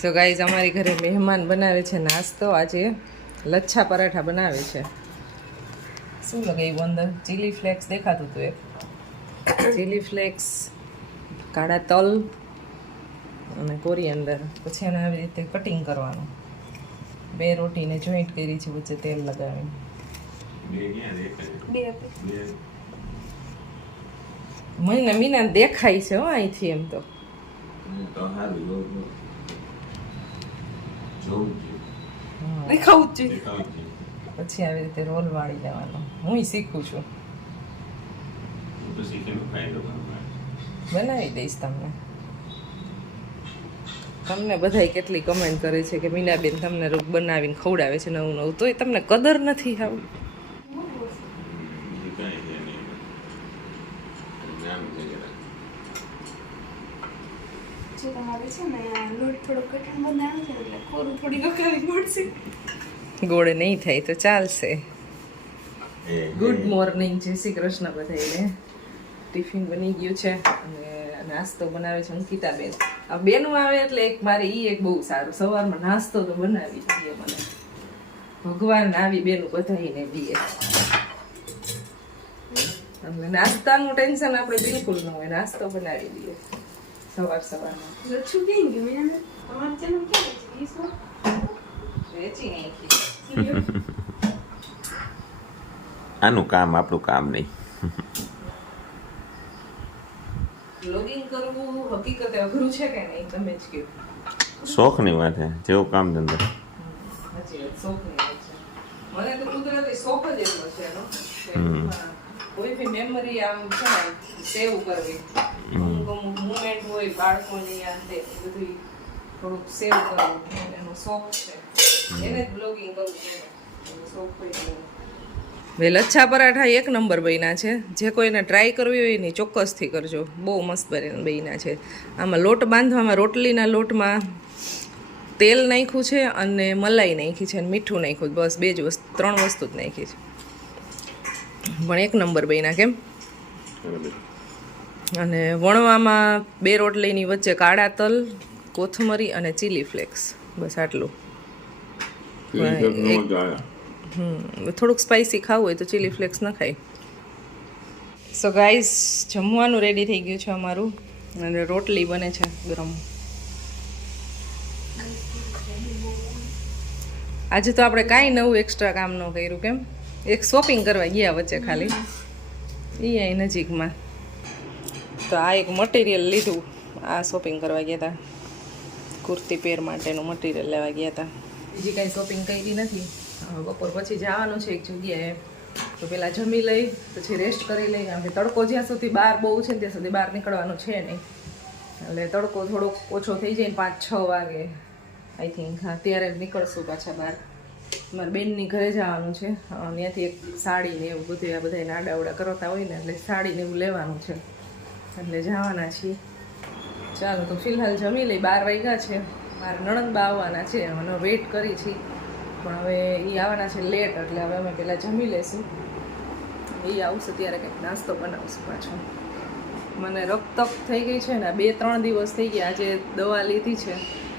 So guys અમારી ઘરે મહેમાન બનાવે છે નાસ્તો. આજે લચ્છા પરાઠા બનાવે છે. શું લગાવ્યું અંદર? ચીલી ફ્લેક્સ દેખાતું હતું, એક ચીલી ફ્લેક્સ, કાળા તલ અને કોરિએન્ડર. પછી એને આવી રીતે કટિંગ કરવાનું. 2 રોટીને જોઈન્ટ કરી છે, વચ્ચે તેલ લગાવીને. મને મીના દેખાય છે હો અહીંથી. એમ તો પછી આવી રીતે રોલ વાળી લેવાનો. હું શીખું છું, બનાવી દઈશ તમને. તમને બધાય કેટલી કમેન્ટ કરે છે કે મીનાબેન તમને બનાવીને ખવડાવે છે નવું નવું, તોય તમને કદર નથી. આવું ગોળ નહીં થાય તો ચાલશે. ગુડ મોર્નિંગ, જય શ્રી કૃષ્ણ બધાને. ટિફિન બની ગયું છે અને નાસ્તો બનાવે છે અંકિતાબેન. આ બેનું આવે એટલે એક મારે એક બહુ સારું, સવારમાં નાસ્તો તો બનાવી દઈએ મને. ભગવાન આવી બેનું બધાઈને દઈએ. એટલે નાસ્તાનું ટેન્શન આપણે બિલકુલ ન હોય, નાસ્તો બનાવી દઈએ સવારમાં. આનું કામ આપણું કામ નહીં. બ્લોગિંગ કરવું હકીકતે અઘરું છે કે નહીં, તમે જ કહો. શોખની વાત છે, જેવું કામ ધંધો. સાચી વાત, શોખની વાત છે. મને તો કુદરતી શોખ જ એટલો છે એનો. કોઈ બી મેમરી આમ છે ને સેવ કરવી, અમુક મુમેન્ટ હોય બાળકોની યાદ દે બધું થોડુંક સેવ કરવું એનો શોખ છે. એને જ બ્લોગિંગ કરવું છે, શોખ હોય. લચ્છા પરાઠા 1 નંબર બન્યા છે. જે કોઈને ટ્રાય કરવી હોય એની ચોક્કસથી કરજો, બહુ મસ્ત બન્યા છે. આમાં લોટ બાંધવામાં રોટલીના લોટમાં તેલ નાખ્યું છે અને મલાઈ નાખી છે અને મીઠું નાખ્યું, બસ 3 વસ્તુ જ નાખી છે. પણ 1 નંબર બન્યા. કેમ? અને વણવામાં 2 રોટલીની વચ્ચે કાળા તલ, કોથમરી અને ચીલી ફ્લેક્સ, બસ આટલું. થોડુંક સ્પાઇસી ખાવું હોય તો ચીલી ફ્લેક્સ ન ખાય. સો ગાઈસ, જમવાનું રેડી થઈ ગયું છે અમારું અને રોટલી બને છે ગરમ. આજે તો આપણે કાંઈ નવું એક્સ્ટ્રા કામ ન કર્યું. કેમ? એક શોપિંગ કરવા ગયા વચ્ચે ખાલી, એ અહીં નજીકમાં. તો આ એક મટીરિયલ લીધું, આ શોપિંગ કરવા ગયા હતા. કુર્તી પેર માટેનું મટીરિયલ લેવા ગયા હતા. બીજી કાંઈ શોપિંગ કરી નથી. બપોર પછી જવાનું છે એક જગ્યાએ, તો પહેલાં જમી લઈ પછી રેસ્ટ કરી લઈ. કારણ કે તડકો જ્યાં સુધી બહાર બહુ છે ને ત્યાં સુધી બહાર નીકળવાનું છે નહીં. એટલે તડકો થોડોક ઓછો થઈ જાય ને 5-6 વાગે આઈ થિંક, હા ત્યારે નીકળશું પાછા બહાર. મારા બેનની ઘરે જવાનું છે, ત્યાંથી એક સાડીને એવું બધું આ બધા આડાવડા કરતા હોય ને, એટલે સાડીને એવું લેવાનું છે, એટલે જવાના છીએ. ચાલો તો ફિલહાલ જમી લઈ. 12 વાગ્યા છે. મારા નણંદબા આવવાના છે, મને વેઇટ કરી છીએ, પણ હવે એ આવવાના છે લેટ, એટલે હવે અમે પહેલાં જમી લઈશું. એ આવશે ત્યારે કંઈક નાસ્તો બનાવશું પાછો. મને રક્તપ થઈ ગઈ છે ને, 2-3 દિવસ થઈ ગયા. આજે દવા લીધી છે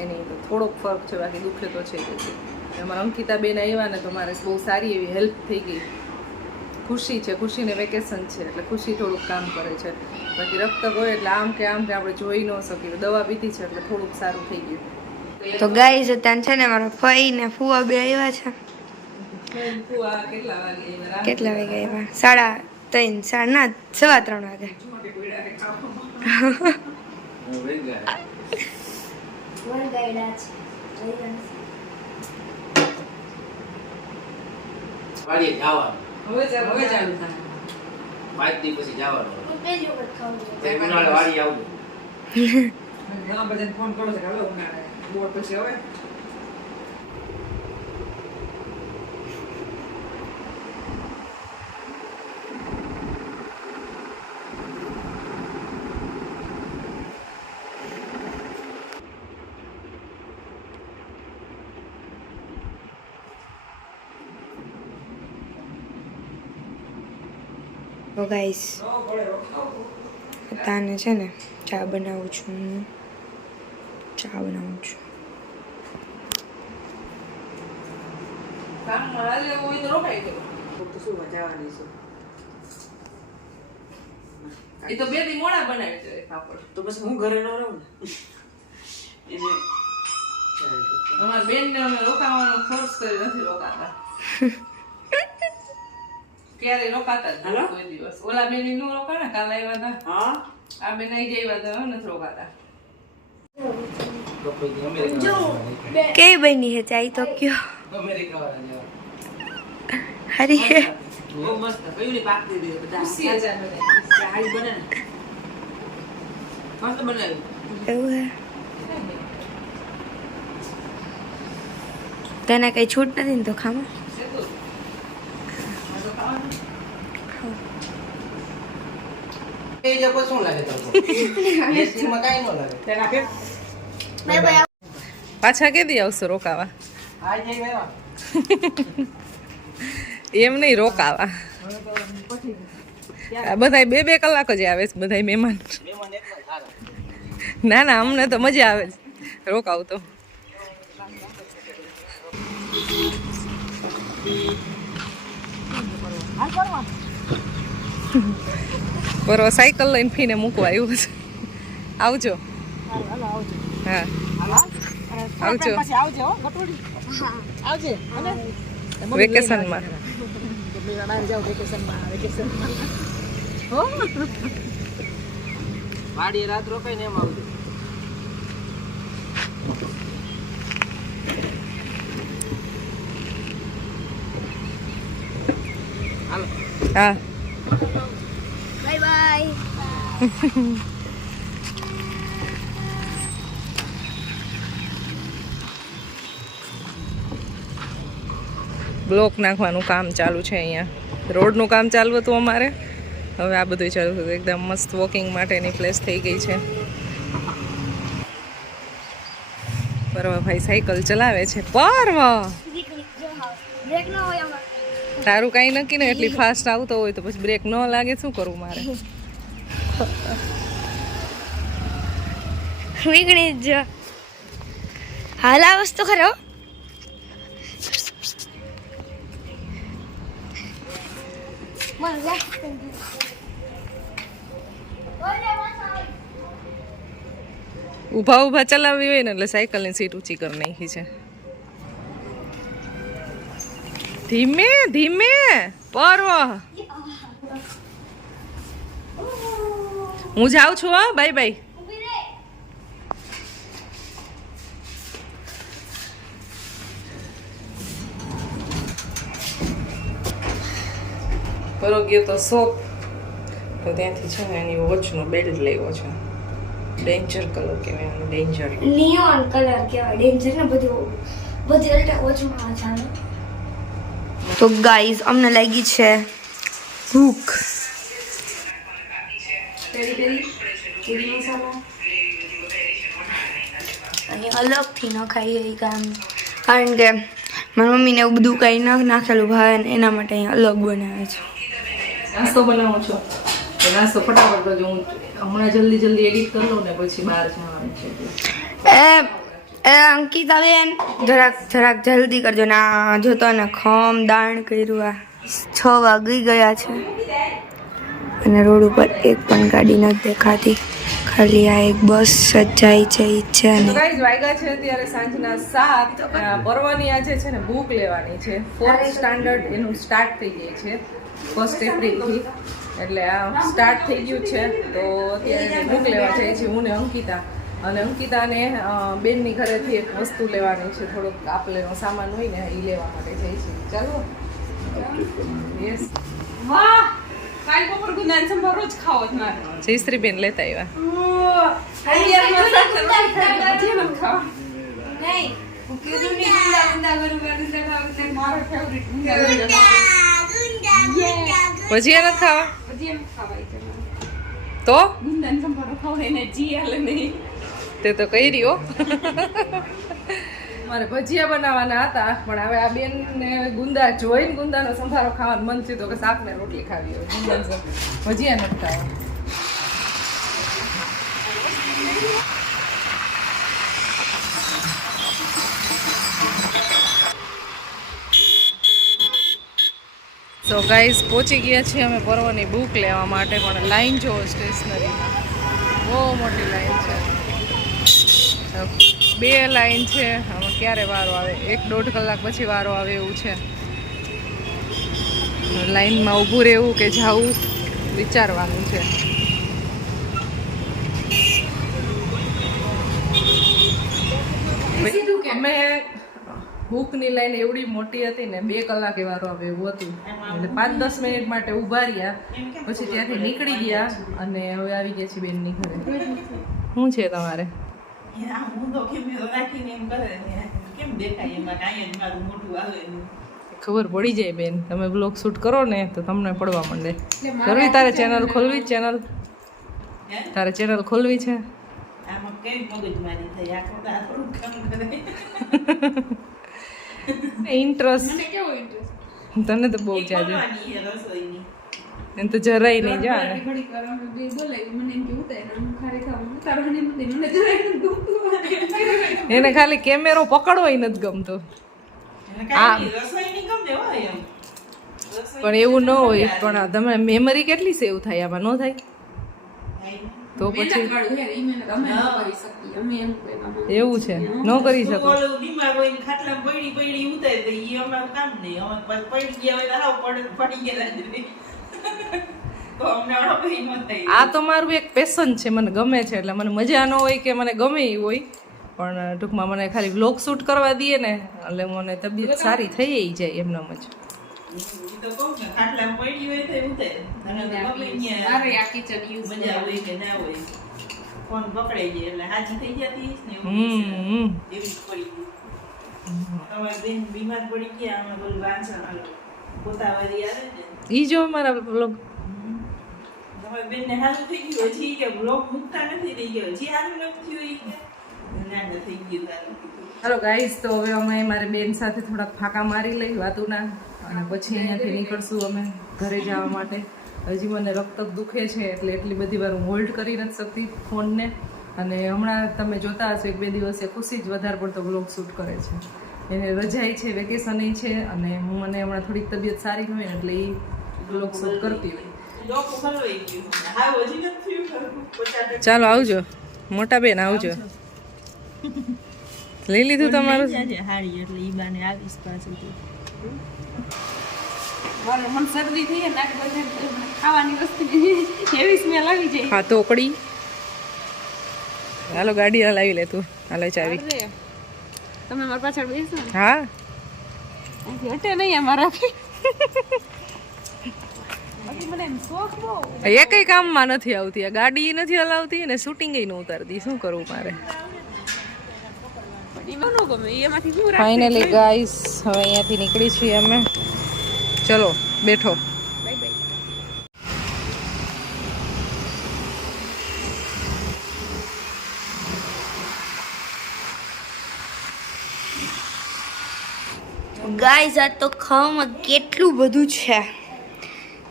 એની તો થોડોક ફરક છે, બાકી દુખે તો છે જ. અમારા અંકિતાબેન આવ્યા ને તો મારે બહુ સારી એવી હેલ્પ થઈ ગઈ. ખુશી છે, ખુશીને વેકેશન છે એટલે ખુશી થોડુંક કામ કરે છે. બાકી રક્તપ હોય એટલે આમ કે આપણે જોઈ ન શકીએ. દવા પીધી છે એટલે થોડુંક સારું થઈ ગયું. તો ગાઈસ અત્યારે છે ને મારા ફઈ ને ફુવા બે આવ્યા છે. કેટલા વાગે આવ્યા? 3:30, ના 3:15 વાગે. વાડીએ જવાનું. હવે ચાલુ થાય. 5 દી પછી જવાનું. ઉનાળે વાડી આવજો. ઘણા બધાને ફોન કરો છે કે હવે ઉનાળે બોર પછી હવે તો ગાઈસ તાને છે ને ચા બનાવું છું. કામમાં હાલે હોય તો રોકાઈ ગયો તો શું જવાની છે એ તો બે દી મોડા બનાવી દે પાપડ તો બસ હું ઘરે ન રહું ને એને અમારા બેન ને અમે રોકાવાનો ફોર્સ કરી નથી રોકાતા ક્યારે રોકાતા જ નથી કોઈ દિવસ ઓલા બેન નું રોકાણા કાલ આવ્યા હતા હા આ બેન આઈ જાય હતા નથી રોકાતા કેવી બની છે ચાય તો કયો અમેરિકા વાળા જેવા હરી બહુ મસ્ત કયું ની પાક દીધી બધા ખુશી જ આ બને. ચાય બને ને મસ્ત બનાવ્યું એવું હે તને કઈ છૂટ નથી ને તો ખામાં સેતું. આ તો ખાવાનું. એ લોકો શું લાગે તમને એસીમાં કાંઈ ન લાગે તેના કે પાછા કેદી આવશો રોકાવા આ જઈ ગયા એમ નહીં રોકાવા આ બધાય 2-2 કલાક જ આવે છે બધાય મહેમાન મહેમાન એકદમ સારા ના ના અમને તો મજા આવે છે રોકાવ તો પરવા સાયકલ લઈને ફીને મૂકવા આવ્યું છે આવજો હા આવજો પછી આવજે હો ગટોડી આવજે અને વેકેશનમાં જાવ વેકેશન હો વાડી રાત રોકાઈ ને એમ આવજો હાલો હા બાય બાય બ્લોક નાખવાનું કામ ચાલુ છે અહીંયા રોડનું કામ ચાલુ હતું અમારે હવે આ બધું ચાલુ થયું એકદમ મસ્ત વોકિંગ માટેની પ્લેસ થઈ ગઈ છે ભાઈ સાયકલ ચલાવે છે બ્રેક ન હોય આમાં તારું કાંઈ નક્કી ને એટલી ફાસ્ટ આવતો હોય તો પછી બ્રેક ન લાગે શું કરવું મારે વીકણી જ હાલ આ વસ્તુ ખરો ઊભા ઊભા ચલાવવી હોય ને એટલે સાયકલની સીટ ઊંચી કરી નાખી છે ધીમે ધીમે પર્વ હું જાઉં છું હા બાય બાય પરો ગયો તો શોપ તો ત્યાંથી છે ને એની વોચનો બેલ્ટ લેવો છે ડેન્જર કલર કહેવાય એનો ડેન્જર નિયોન કલર કહેવાય ડેન્જર ને બધું અલ્ટા ઓછું ચાલે તો ગાઈઝ અમને લાગી છે ભૂખ અહીં અલગથી ન ખાઈએ એ કારણ કે મારી મમ્મીને એવું બધું કંઈ ન નાખેલું ભાવે ને એના માટે અહીં અલગ બનાવે છે નાસ્તો બનાવું છું તો નાસ્તો ફટાફટ કરજો હું હમણાં જલ્દી એડિટ કરી લઉં ને પછી બહાર જવાનું છે એ અંકિતાબેન જરાક જલ્દી કરજો ને આ જોતો ને ખમ દાણ કર્યું આ 6 વાગી ગયા છે અને રોડ ઉપર એક પણ ગાડી નથી દેખાતી ખાલી આ એક બસ જ જાય છે ઈ છે ને ગાઈઝ વાગ્યા છે અત્યારે સાંજના 7 પર્વની આજે છે ને બુક લેવાની છે 4th સ્ટાન્ડર્ડ એનું સ્ટાર્ટ થઈ ગઈ છે 1 એપ્રિલથી એટલે આ સ્ટાર્ટ થઈ ગયું છે તો અત્યારે બુક લેવા જાય છે હું ને અંકિતા અને અંકિતાને બેનની ઘરેથી એક વસ્તુ લેવાની છે થોડોક આપલેનો સામાન હોય ને એ લેવા માટે જાય છે ચાલો યસ વાહ કાલ બપોર ગુંદાન સંભારો જ ખાવો જ મારે જયશ્રી બેન લેતા આવ્યા ભજીયા નથી ખાવા તો ગુંદાન સંભારો ખાવો એને જીએલ નહીં તે તો કહી રહ્યો મારે ભજીયા બનાવવાના હતા પણ હવે આ બેન ને ગુંદા જોઈને ગુંદાનો સંભારો ખાવાનું મન થયું તો કે શાક ને રોટલી ખાવી હોય ગુંદા ભજીયા નથી ખાવા તો ગાઈઝ પહોંચી ગયા છીએ અમે પર્વની બુક લેવા માટે, પણ લાઈન જો સ્ટેશનરી બહુ મોટી લાઈન છે, 2 લાઈન છે. આમાં ક્યારે વારો આવે, 1-1.5 કલાક પછી વારો આવે એવું છે. લાઈનમાં ઊભું રહેવું કે જવું વિચારવાનું છે. અમે બુકની લાઈન એવડી મોટી હતી ને 2 કલાકે વારો આવે એવું હતું, એટલે 5-10 મિનિટ માટે ઊભા રહ્યા, પછી ત્યાંથી નીકળી ગયા અને હવે આવી ગયા છીએ બેનની ઘરે. શું છે તમારે? ખબર પડી જાય બેન, તમે બ્લોગ શૂટ કરો ને તો તમને પડવા માંડે. કરવી તારે ચેનલ ખોલવી? ચેનલ તારે ચેનલ ખોલવી છે? ઇન્ટરેસ્ટ તને તો બહુ જાજો, એમ તો જરાય નહીં જાણે. એને ખાલી કેમેરો પકડવો નથી ગમતો. પણ એવું ન હોય, પણ તમે મેમરી કેટલી સેવ થાય આમાં? ન થાય તો પછી એવું છે, ન કરી શકો. આ તો મારું એક પેશન છે, મને ગમે છે, એટલે મને મજા ન હોય કે મને ગમે એ હોય, પણ ટૂંકમાં મને ખાલી વ્લોગ શૂટ કરવા દઈએ ને એટલે મને તબિયત સારી થઈ જાય એમનામ જ. ઈ જો મારા વ્લોગ હાલો ગાઈસ, તો હવે અમે મારી બેન સાથે થોડાક ફાંકા મારી લઈ વાતુના, અને પછી અહીંયાથી નીકળશું અમે ઘરે જવા માટે. હજી મને રક્તક દુખે છે એટલે એટલી બધી વાર હું હોલ્ડ કરી નથી શકતી ફોનને, અને હમણાં તમે જોતા હશો 1-2 દિવસે ખુશી જ વધારે પડતો બ્લોગ શૂટ કરે છે. એને રજાઈ છે, વેકેશન છે, અને હું મને હમણાં થોડીક તબિયત સારી હોય ને એટલે એ બ્લોગ શૂટ કરતી હોય. ચાલો આવજો મોટા બેન, આવજો. લઈ લીધું તમારું? મને શરદી થઈ નાક બધે ખાવાની વસ્તુ એવી સ્મેલ આવી જાય. હા તો ઓકડી. હાલો ગાડી હલાવી લે તું. હાલો ચાવી. તમે મારા પાછળ બેસો ને? હા હટે નહીં અમારા. મને એમ શોખ બહુ. એ કઈ કામમાં નથી આવતી, આ ગાડી નથી હલાવતી ને શૂટિંગ ન ઉતારતી. શું કરવું મારે? ફાઇનલી ગાઈસ હવે અહીંયાથી નીકળી છીએ અમે. ચલો બેઠો. ગાઈઝ આ તો ખાવામાં કેટલું બધું છે.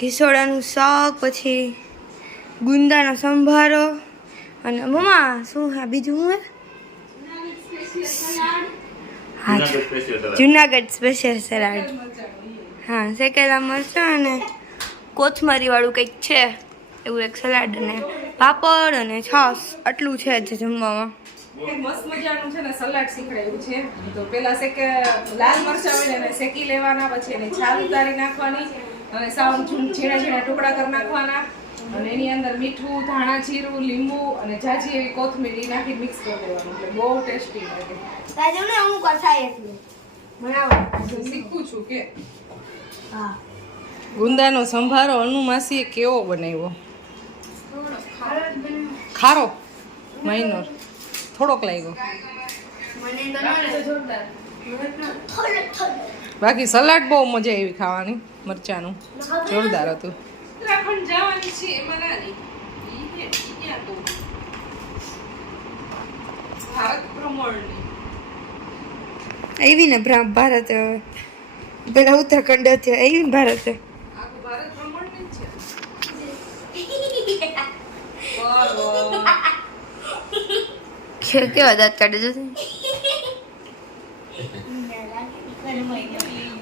ઘીસોડાનું શાક, પછી ગુંદાનો સંભારો, અને મમ્મા શું હા બીજું હું હા જુનાગઢ સ્પેશિયલ સલાડ. હા શેકેલા મરચાં અને કોથમરીવાળું કંઈક છે એવું એક સલાડ, અને પાપડ અને છાશ. આટલું છે જ જમવામાં. મસ્ત મજાનું છે ને સલાડ શીખડાયું છે. તો પેલા લાલ મરચાં હોય ને એને શેકી લેવાના, પછી એની છાલ ઉતારી નાખવાની, અને સાવ ઝીણા ઝીણા ટુકડા કરી નાખવાના, અને એની અંદર મીઠું, ધાણા જીરું, લીંબુ અને ઝાઝી એવી કોથમીર નાખી મિક્સ કરી દેવાનું, એટલે બહુ ટેસ્ટી લાગે. શીખું છું કે ગુંદાનો સંભારો અનુ માસીએ કેવો બનાવ્યો? ખારો માઇનોર થોડોક લાગ્યો, બાકી સલાડ બહુ મજા આવી ખાવાની. મરચાનું જોરદાર હતું. આવી ને ભારત પેલા ઉત્તરાખંડ હતી, આવી ને ભારત. કેવા દાંત કાઢે છે?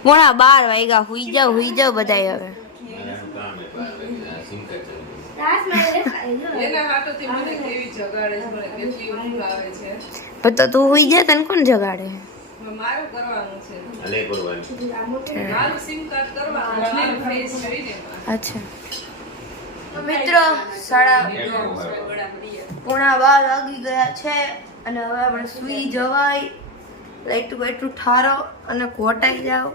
પોણા 12 વાગ્યા. હુઈ જાવ બધાય હવે. એના હાથોથી મને એવી જગાડે છે, મને કેટલી ઊંઘ આવે છે. પણ તો તું હુઈ જા, તને કોણ જગાડે? મારું કરવાનું છે, અલે કરવાની મારું સિમ કાર્ડ કરવાનું, મારું ફેસ જોઈને એમાં. અચ્છા મિત્રો, 12:30 વાગી ગયા છે અને હવે આપણે સુઈ જવાય. લાઈટું બાઈટું ઠારો અને ઘોટાઈ જાઓ.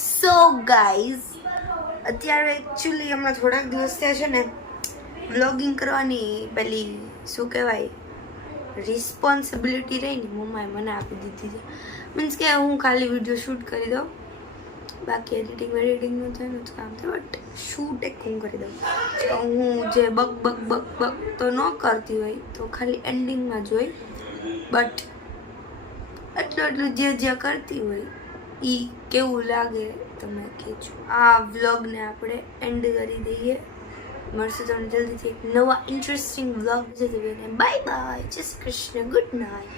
સો ગાઈઝ, અત્યારે એકચ્યુઅલી હમણાં થોડાક દિવસ થયા છે ને વ્લોગિંગ કરવાની પેલી શું કહેવાય રિસ્પોન્સિબિલિટી રહી ને મમ્માએ મને આપી દીધી છે. મીન્સ કે હું ખાલી વિડીયો શૂટ કરી દઉં, બાકી એડિટિંગનું તો એનું જ કામ છે. બટ શૂટ એક હું કરી દઉં. હું જે બક તો ન કરતી હોય તો ખાલી એન્ડિંગમાં જ હોય. બટ એટલું જે કરતી હોય એ કેવું લાગે તમે કહેજો. આ વ્લોગને આપણે એન્ડ કરી દઈએ. મળશું તમને જલ્દીથી એક નવા ઇન્ટરેસ્ટિંગ વ્લોગ. બાય બાય, જય શ્રી કૃષ્ણ, ગુડ નાઇટ.